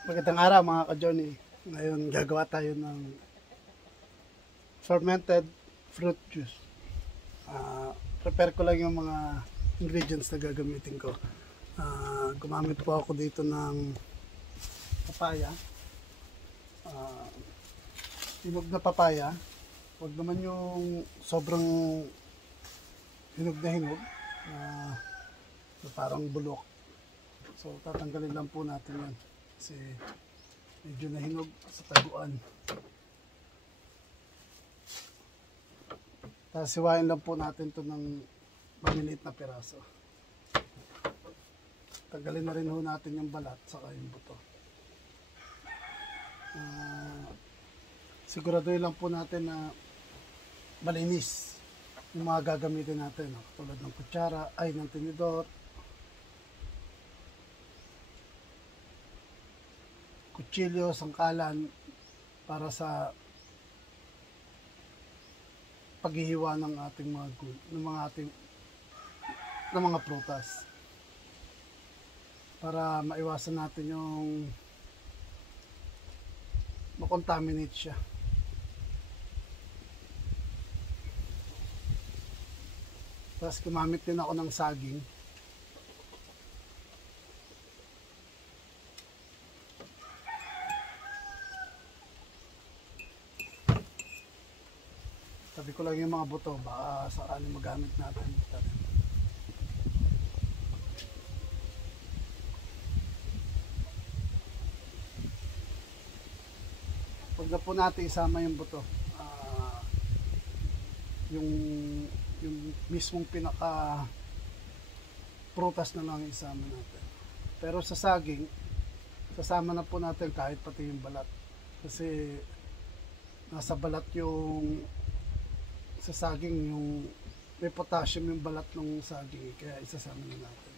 Magandang araw mga ka-Johnny. Ngayon gagawa tayo ng fermented fruit juice. Prepare ko lang yung mga ingredients na gagamitin ko. Gumamit po ako dito ng papaya. Hinog na papaya. Huwag naman yung sobrang hinog na hinog na parang bulok. So tatanggalin lang po natin yan kasi medyo nahinog sa taguan. Tapos siwain lang po natin to ng maliliit na piraso. Tanggalin na rin ho natin yung balat saka yung buto. Siguraduhin lang po natin na malinis yung mga gagamitin natin, tulad ng kutsara, ng tinidor, kutsilyo, sangkalan para sa paghihiwa ng ating mga prutas, para maiwasan natin yung makontaminate siya. Tapos gumamit din ako ng saging. Sabi ko lang yung mga buto, baka sakali magamit natin. Huwag na po natin isama yung buto. Yung mismong pinaka prutas na lang isama natin. Pero sa saging, sasama na po natin kahit pati yung balat. Kasi nasa balat yung sa saging, yung may potassium yung balat ng saging, kaya isasama na natin.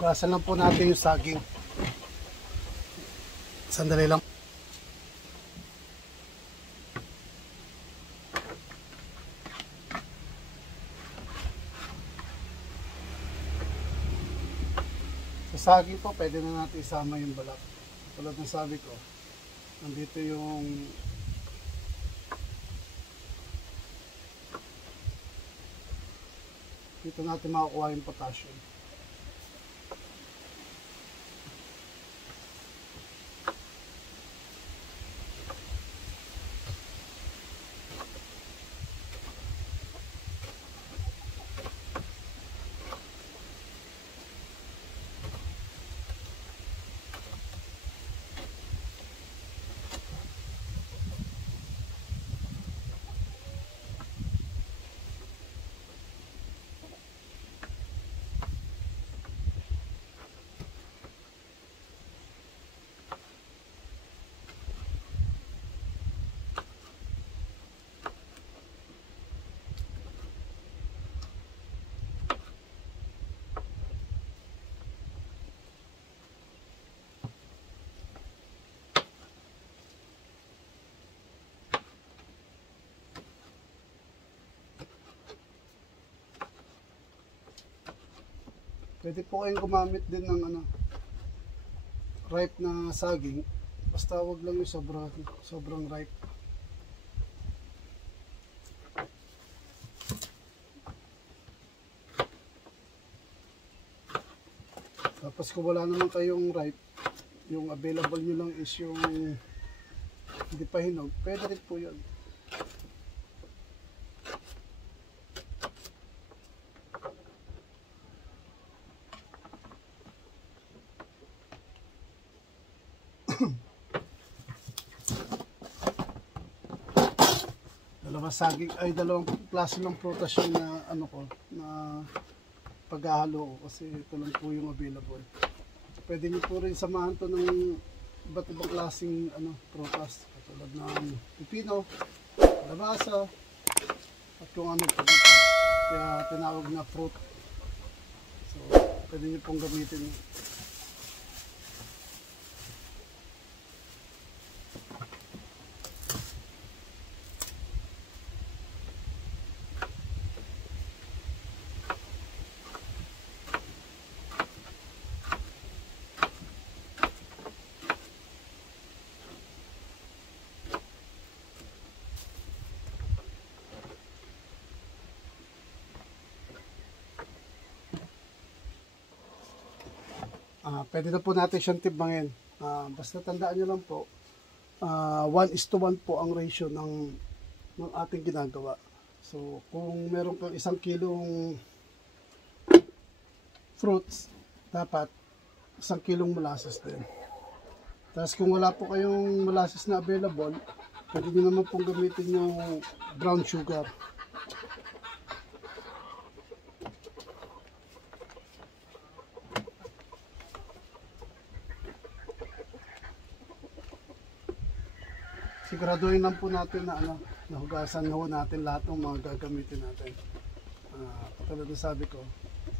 Hugasan lang po natin yung saging. Sandali lang. Sa saging po, pwede na natin isama yung balat. Tulad ng sabi ko, nandito yung dito natin makukuha yung potassium. Pwede po kayong gumamit din ng ripe na saging. Basta wag lang yung sobrang ripe. Tapos kung wala naman kayong ripe, yung available nyo lang is yung hindi pa hinog, pwede rin po yun. Dalawang klase ng prutas yung na na paghahalo ko kasi ito lang po yung available. Pwede nyo po rin samahan to ng iba't ibang klaseng prutas katulad ng pipino, kalabasa at kung ano po. Kaya tinawag na fruit. So pwede nyo pong gamitin. Pwede na po natin siyang timbangin. Basta tandaan nyo lang po, 1:1 po ang ratio ng ating ginagawa. So, kung meron kang 1 kilong fruits, dapat 1 kilong molasses din. Tapos kung wala po kayong molasses na available, pwede nyo naman pong gamitin yung brown sugar. Siguraduhin lang po natin na nahugasan ho natin lahat ng mga gagamitin natin. Katulad na sabi ko,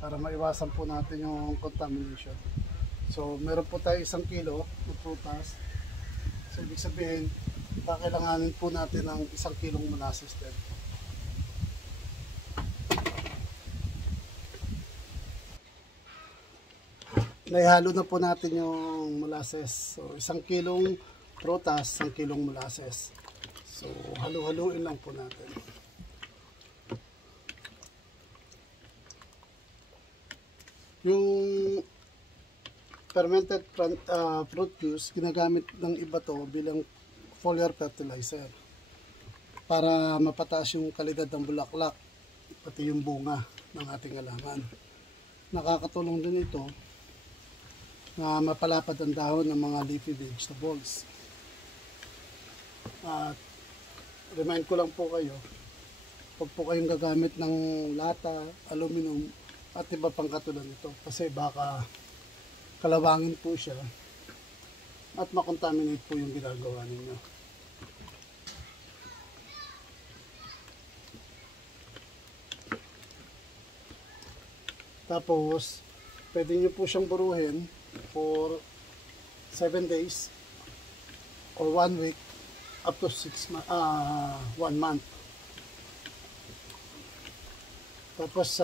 para maiwasan po natin yung contamination. So, meron po tayo 1 kilo ng prutas. So, ibig sabihin, kakailanganin po natin ng 1 kilong molasses din. Naihalo na po natin yung molasses. So, 1 kilong prutas, 1 kilong molasses. So, halu-haluin lang po natin. Yung fermented fruit juice, ginagamit ng iba to bilang foliar fertilizer para mapataas yung kalidad ng bulaklak pati yung bunga ng ating halaman. Nakakatulong din ito na mapalapad ang dahon ng mga leafy vegetables. At remind ko lang po kayo, huwag po kayong gagamit ng lata, aluminum at iba pang katulad nito kasi baka kalawangin po siya at makontaminate po yung ginagawa ninyo. Tapos pwede nyo po siyang buruhin for 7 days or 1 week up to 1 month. Tapos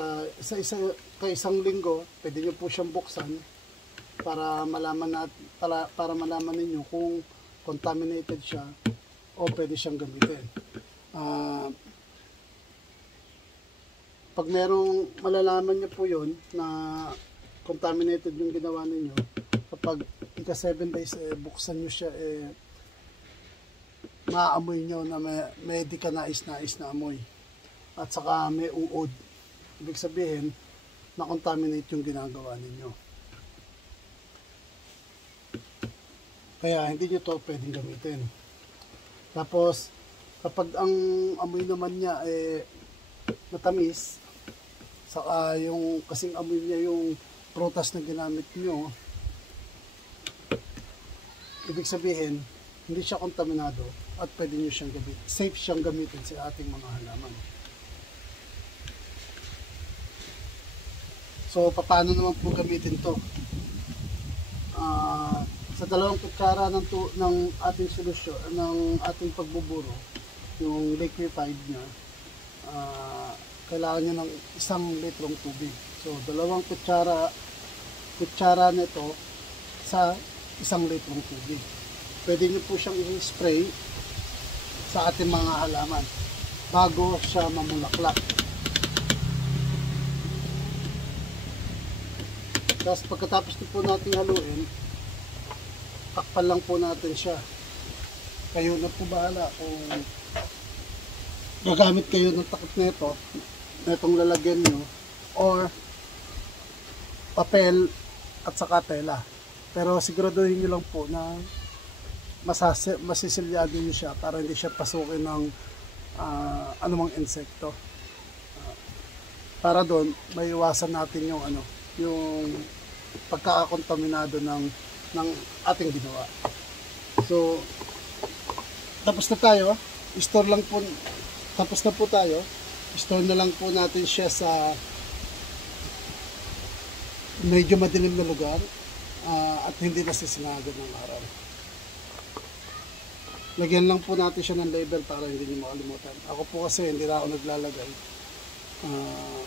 isang linggo, pwede nyo po siyang buksan para malaman ninyo kung contaminated siya o pwede siyang gamitin. Pag merong malalaman nyo po yun na contaminated yung ginawa ninyo, kapag ika 7 days buksan nyo siya, maamoy nyo na may di ka nais na amoy at saka may uod. Ibig sabihin na contaminate yung ginagawa ninyo, kaya hindi nyo to pwedeng gamitin. Tapos kapag ang amoy naman niya matamis, saka yung kasing amoy niya yung prutas na ginamit nyo, ibig sabihin hindi siya kontaminado at pwede nyo siyang gamitin. Safe siyang gamitin sa ating mga halaman. So paano naman po gamitin to? Sa 2 kutsara ng ating solusyon, ng ating pagbuburo, yung liquefied niya, kailangan niya ng 1 litrong tubig. So 2 kutsara nito sa 1 litrong tubig. Pwede niyo po siyang i-spray sa ating mga halaman bago siya mamulaklak. Tapos pagkatapos po natin haluin, takpan lang po natin siya. Kayo na po bahala kung gagamit kayo ng takip nito, netong lalagyan nyo, or papel at saka tela. Pero siguraduhin nyo lang po na masisilyado nyo siya para hindi siya pasukin ng anumang insekto. Para doon, may iwasan natin yung yung pagkakakontaminado ng ating ginawa. So tapos na tayo, store lang po, tapos na po tayo, store na lang po natin siya sa medyo madilim na lugar at hindi nasisinagan ng araw. Lagyan lang po natin siya ng label para hindi niyo makalimutan. Ako po kasi hindi na ako naglalagay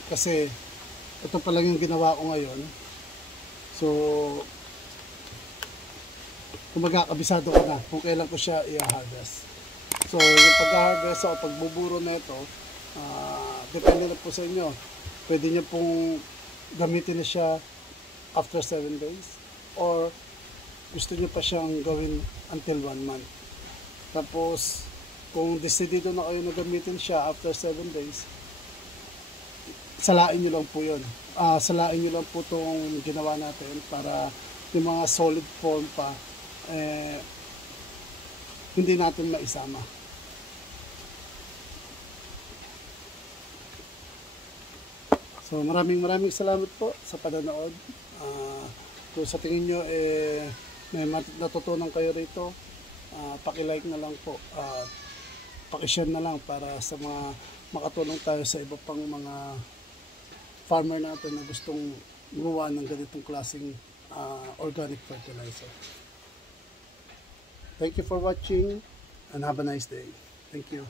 kasi ito pa lang yung ginawa ko ngayon. So kung magkakabisado ko na kung kailan ko siya i-harvest. So yung pag-harvest o pagbuburo na ito, depende na po sa inyo. Pwede nyo pong gamitin na siya after 7 days or gusto nyo pa siyang gawin until 1 month. Tapos kung decidido na kayo na gamitin siya after 7 days, salain nyo lang po yun. Salain nyo lang po itong ginawa natin para yung mga solid form pa hindi natin maisama. So maraming salamat po sa panonood. Kung sa tingin nyo may natutunan kayo rito, paki-like na lang po, paki-share na lang para sa mga makatulong tayo sa iba pang mga farmer natin na gustong gumawa ng ganitong klaseng organic fertilizer. Thank you for watching and have a nice day. Thank you.